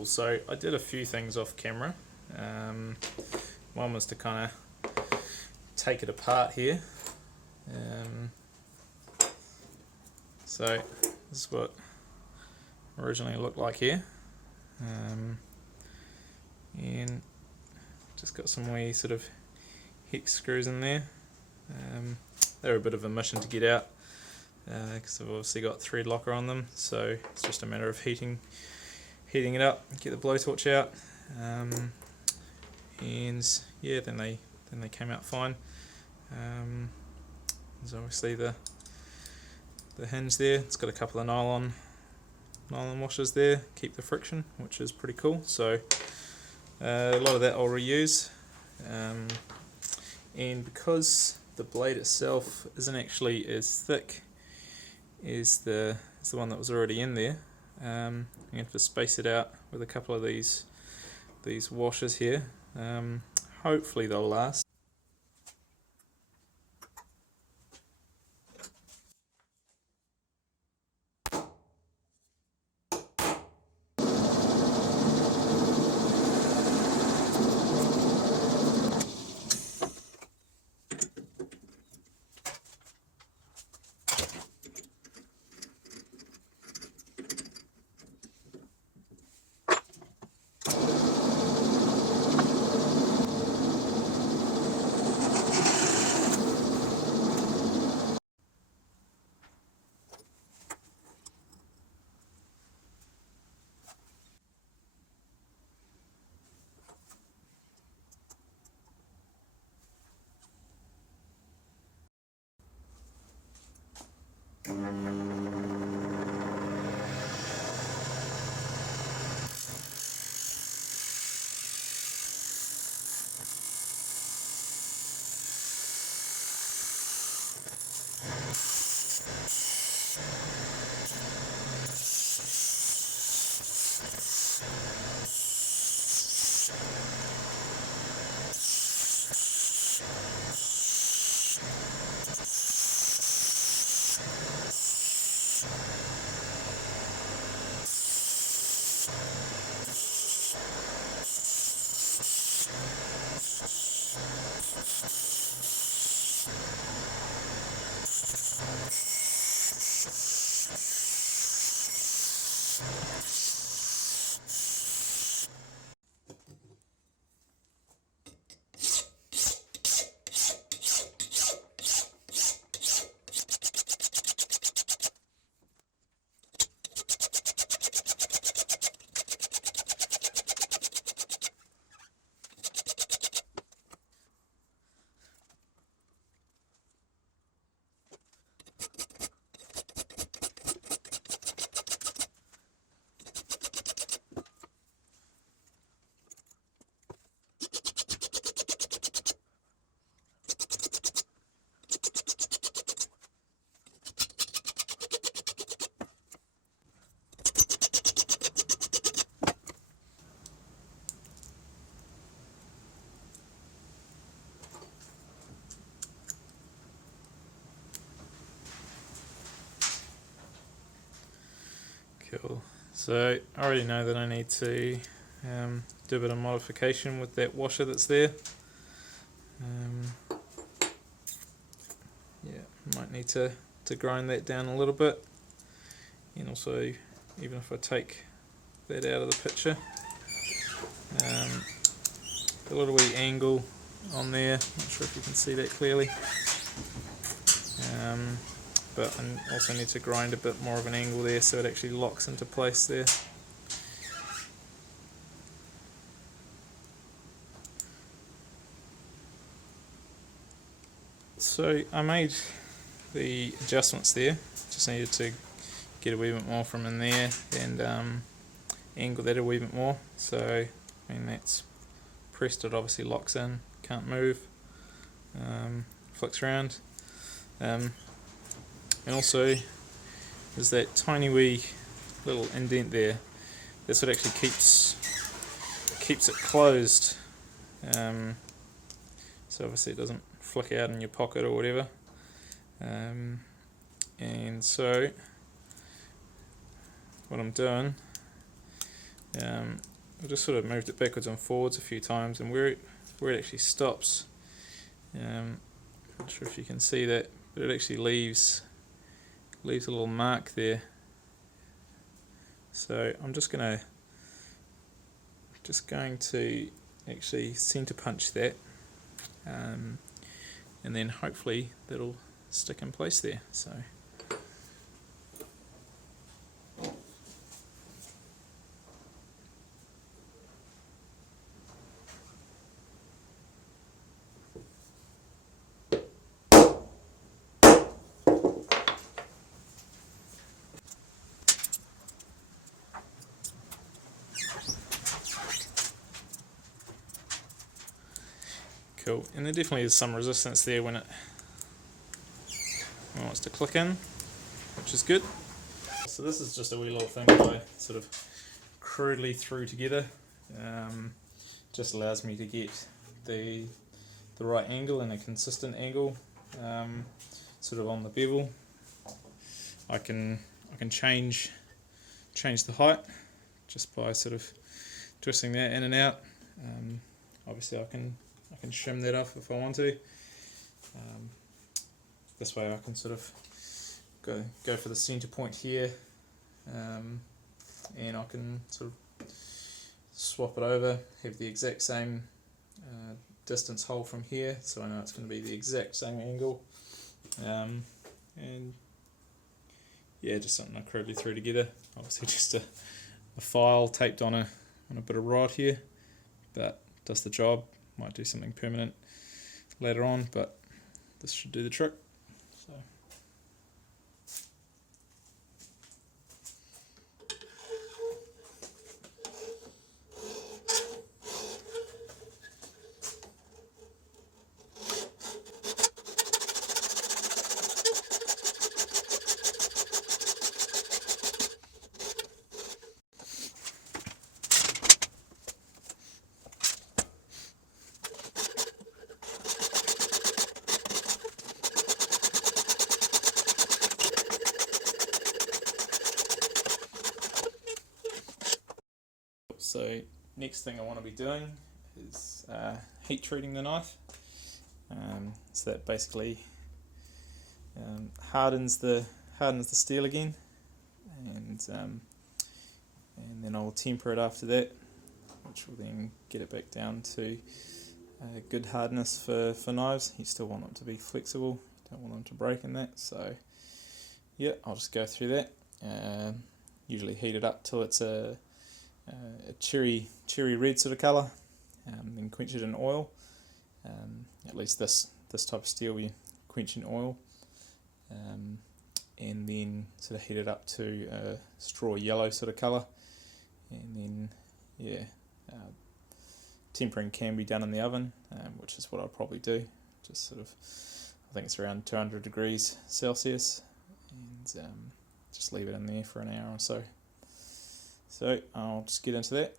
Cool, so I did a few things off camera. One was to kind of take it apart here. So this is what originally looked like here. And just got some wee sort of hex screws in there. They're a bit of a mission to get out because they've obviously got thread locker on them, so it's just a matter of heating it up, get the blowtorch out, and yeah, then they came out fine. There's obviously the hinge there. It's got a couple of nylon washers there, keep the friction, which is pretty cool. So a lot of that I'll reuse, and because the blade itself isn't actually as thick as the one that was already in there, I'm going to have to space it out with a couple of these washers here. Hopefully they'll last. Cool. So I already know that I need to do a bit of modification with that washer that's there. Yeah, might need to grind that down a little bit, and also even if I take that out of the picture, a little wee angle on there, not sure if you can see that clearly, but I also need to grind a bit more of an angle there so it actually locks into place there. So I made the adjustments there, just needed to get a wee bit more from in there and angle that a wee bit more. So I mean, that's pressed, it obviously locks in, can't move, flicks around, and also there's that tiny wee little indent there. That's what actually keeps it closed, so obviously it doesn't flick out in your pocket or whatever. And so what I'm doing I've just sort of moved it backwards and forwards a few times, and where it actually stops, not sure if you can see that, but it actually leaves a little mark there. So I'm just going to actually center punch that, and then hopefully that'll stick in place there. So cool, and there definitely is some resistance there when it wants to click in, which is good. So this is just a wee little thing that I sort of crudely threw together. Just allows me to get the right angle and a consistent angle, sort of on the bevel. I can change the height just by sort of twisting that in and out. Obviously I can trim that off if I want to. This way I can sort of go for the center point here, and I can sort of swap it over, have the exact same distance hole from here, so I know it's going to be the exact same angle, and yeah, just something I crudely threw together. Obviously just a file taped on a bit of rod here, but does the job. Might do something permanent later on, but this should do the trick. So So next thing I want to be doing is heat treating the knife. So that basically hardens the steel again, and then I'll temper it after that, which will then get it back down to good hardness for knives. You still want them to be flexible, don't want them to break in that. So yeah, I'll just go through that. Usually heat it up till it's a cherry red sort of colour, then quench it in oil. At least this type of steel we quench in oil, and then sort of heat it up to a straw yellow sort of colour, and then yeah, tempering can be done in the oven, which is what I'll probably do. Just sort of, I think it's around 200 degrees Celsius, and just leave it in there for an hour or so. So I'll just get into that.